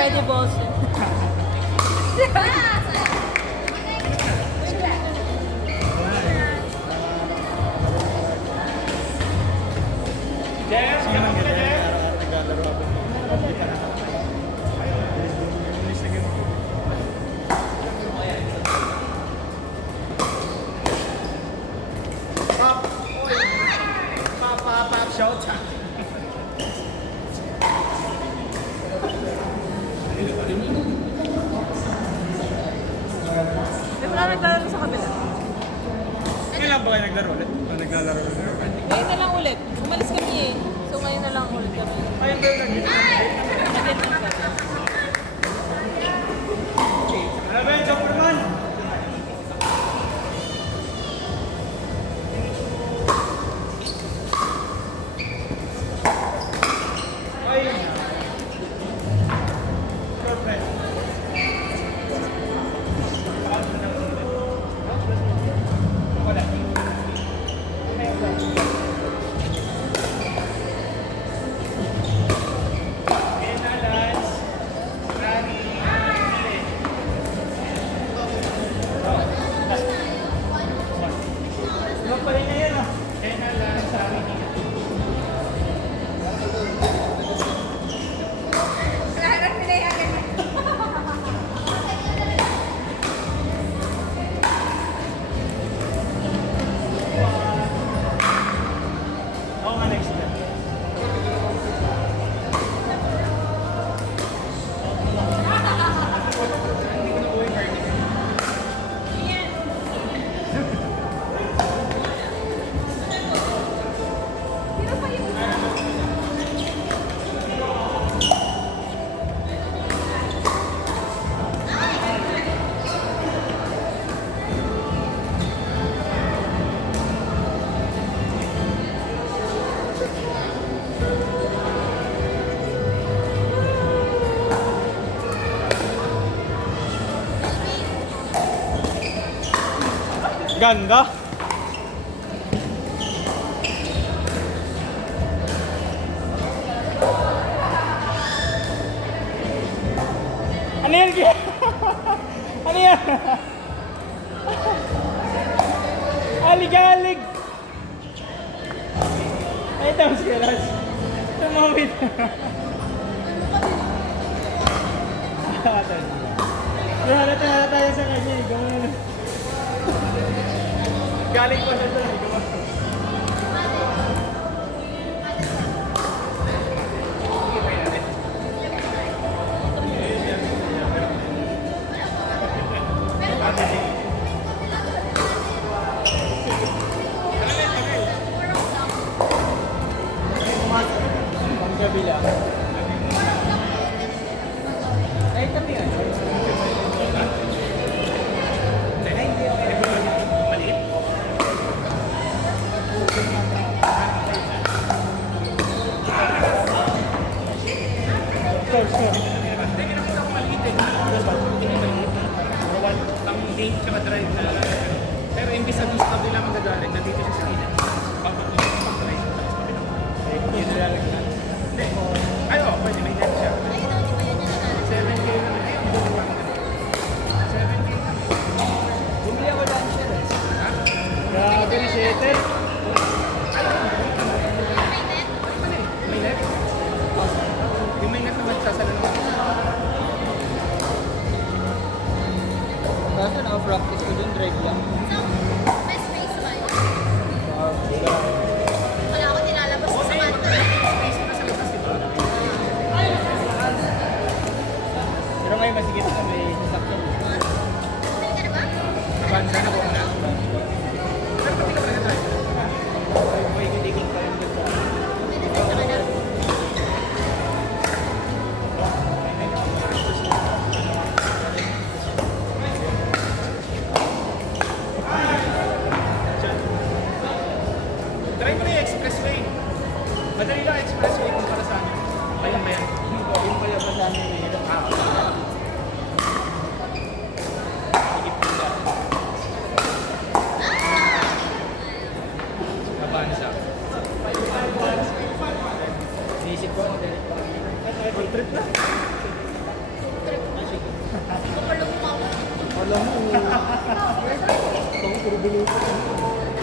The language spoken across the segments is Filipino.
pwede boss. Jess, ganun ka, Jess? Naglalaro ako. Pop! Pop, showtime! Di wala naglalaro sa kabila. Kailan ba kayo naglaro ulit? Naglalaro ulit? Ngayon na lang ulit. Umalis kami eh. So ngayon na lang ulit kami. Ayun ba yung nag-git? Again lang kami. Ano ba yung Superman? Ay! Girlfriend. Wala. Oo nga, next step. Ganda. Ano yan? Ano yan? Alig-alig. Ay, tapos ka, Ras. Tumawid. Halata tayo sa kanya. Gawin. Galing pa siya doon. Ang kabila. Ay, kami nga. Ang date siya ma-drive na pero imbis na doon sa kabila magagaling, nandito siya sa gilid. Pag-drive. Yun na lang na. Hindi. Ay, oo, pwede. May net siya. 7K na lang. Ayun, 7K na. Bumili ako dyan siya. Ha? Grabe na shater. May net? Yung may net naman sasalo naman. Kaso na-practice ko dun, drive lang. May space ba yun? Wow, Wala ako nilalabas sa kanto. Space na sa labas, di ba? pero ngayon masigit na may sasakyan. Bumili ka na ba? Banda na ko na. Pero pati ka pa na-drive. May kitigil pa rin dun sa... Bumili ka na.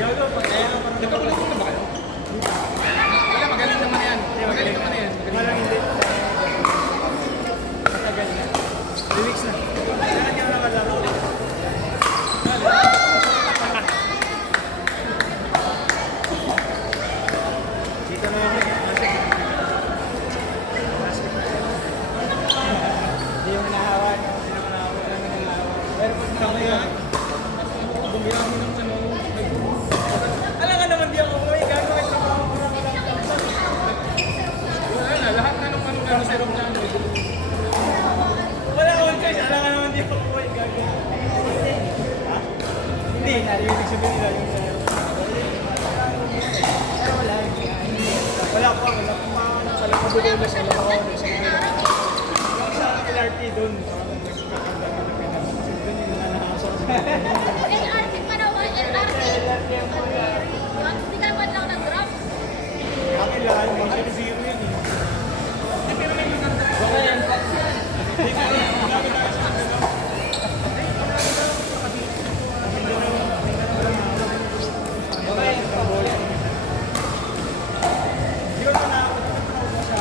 Gago, pagkaya na parang Nagpapalutong na ba kayo? Wala, magaling naman yan. Magaling naman yan. Walang hindi. Matagal na. 3 weeks na. Kaya hindi na nakalaro. Dito na ako. Hindi yung hinahawan. Hindi yung hinahawan. Pero pag nakakaya, bumiyahin ng ano. Alam nga naman di ako umuwi. Gagawin trabaho ko lang. Wala na, lahat na nung ano sa room namin. Wala akong choice. Alam nga naman di ako umuwi. Gagawin. Hindi. Narinig sabihin nila yung sa'yo. Pero wala. Wala pa. Wala pa. Wala pa. Wala pa siya lang. Hindi siya nangarap. Yung sa LRT doon. LRT pa daw. LRT. Hindi ka naman lang nag-drop. Akin lang. Yung mga zero yun eh. Di ba na ako sa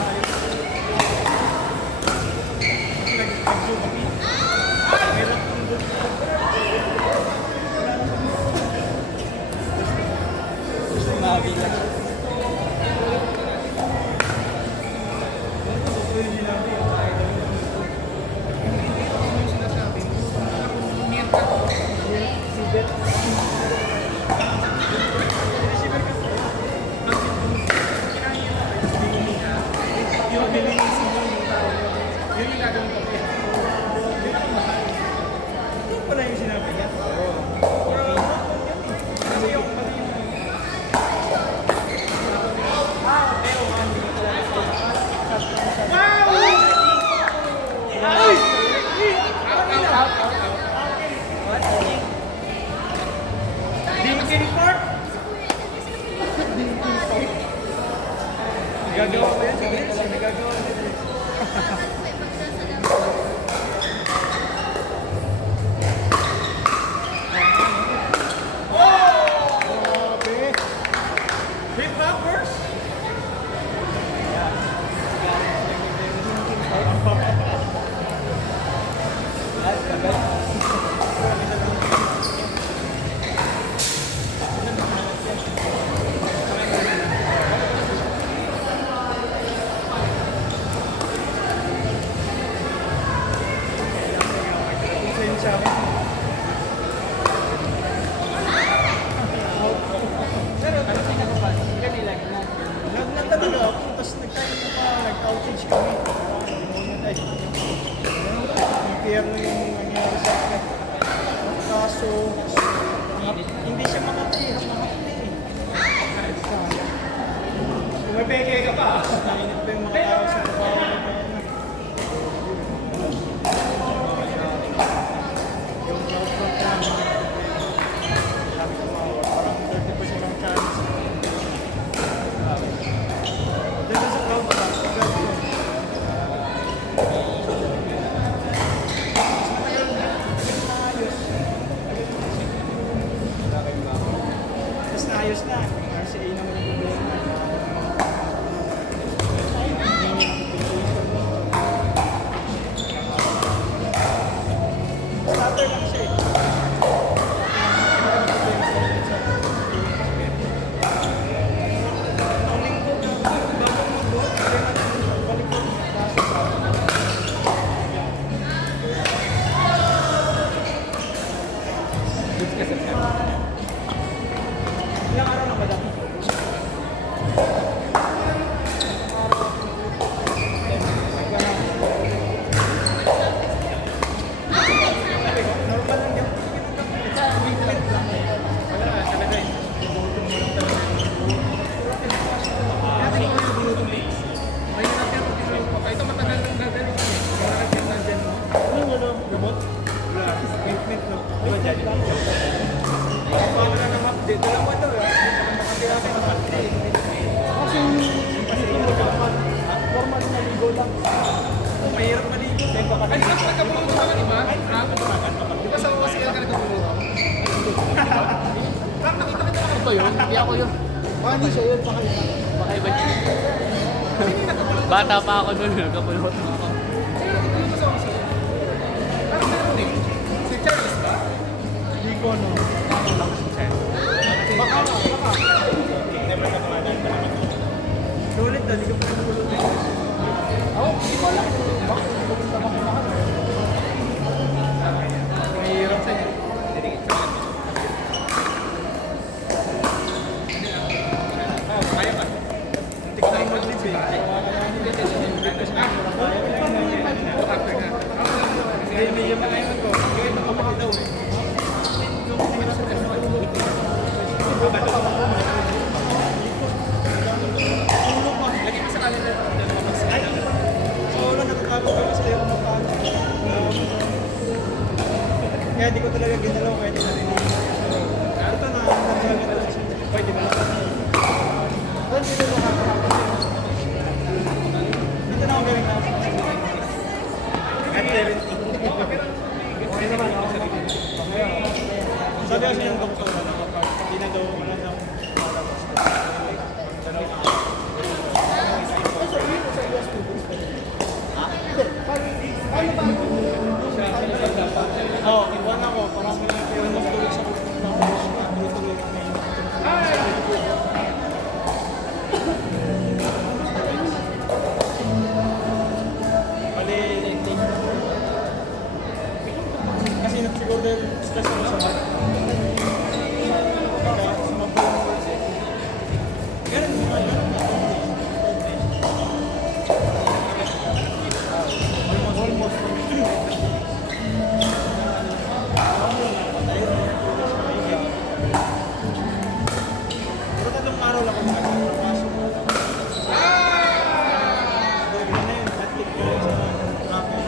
nag-zoom kami? Meron kong doon. Gusto yung mabilang. Gusto yung sinabi. Si Beth. Yung bilis mo yung tao. Yun yung gagawin ko. Yun ang mahal. Yun pala yung sinabi niya. Kasi yung pati yung... Pero hindi ko talaga. Wow! Ay! What? Dinkin Park? Gagawa ko yan. Nagagawa ko yan. Grabe. Hip hoppers? Pasensya ako. Lag na talaga ako, tapos nag-time pa, nag-outage kami. Demonetize. Impyerno yung nangyari sa akin. Kaso, hindi siya makapihap, Kung may peke ka pa. Mainit pa yung makakaw sa trabaho. Yung cloud front namin, sabi ko parang 30% ang chance. Dito sa cloud front, grabe yun. Tapos naayos na. RCA naman yung problema. Starter lang siya eh. Ang linggo, bagong mag-boot, balik ko. Ilang araw na ba dati? Normal lang yan. Wala, talaga yun. Dati ko yung bulutong leaks. Mahirap yan pag tinuloy ko. Kahit matagal nang gagawin ko. Wala ka nandyan mo. Ano? Remote? Wala. Equipment no? Di ba dyan? Paano na ng-update? Dalawa daw eh. Makatira ka ng-update. Kasi yung formal na ligo lang. Mahirap maligo. Ay, nagkabulutong ka nga, di ba? Ay, Kasama ko siya ka nagtuturo. Parang nakita ako ba yun? Hindi ako yun. Baka hindi siya yun, baka yun. Baka iba niya. Bata pa ako noon, nagkapulot na ako. Sino nakita mo kasama ko siya? Parang meron din. Si Charles ba? Hindi ko, no. Ako lang si Charles. Baka. Never ka tumadaan ka naman. Sulit na, hindi ko pa natulog. Ako, hindi ko alam. Bakit? Pupunta ka kumahan. Mahirap sa'yo. Kaya ka. Hindi ko na mag-live eh. After nga. Hindi yung mga iwan ko. Gawin mo kapag daw eh. Lagi ka sa calendar. So, wala nakakabot ko kasi yung mga kaya di ko talaga ginalaw kahit narinig. Ito na, nagsagat na siya. Pwede ba? Dito na ako galing na. At 70. Okay naman, okay. Sabi kasi ng doktor na kapag hindi na daw magandang malabas. Oo, iwan ako. Parang yung nagtulog sa tuloy-tuloy na may Bali, kasi siguro dahil stress ako sa mat. Kaya sumabay ng words eh. Ganun mo nga yun. Almost. Pero tatlong araw lang ako nakapasok. Dahil na yun, atlet ko rin sa traffic.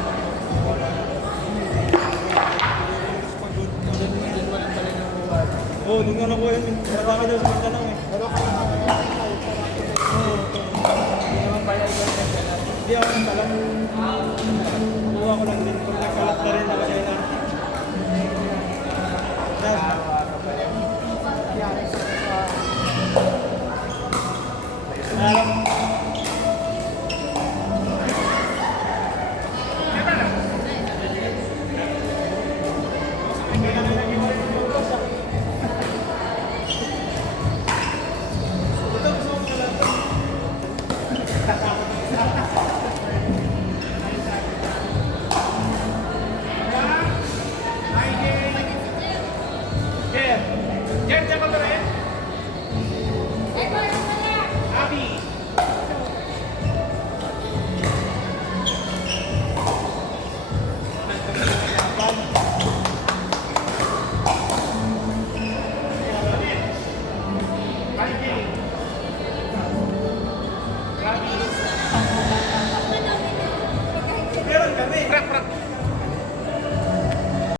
Oo, nung ano ko yun, marami daw sa Mindanao eh. Oo. Hindi ako nang talang. Kuha ko lang din. Kung nagkalat na rin ako sa ilan. Alam. Jen, diyan ka ba rin?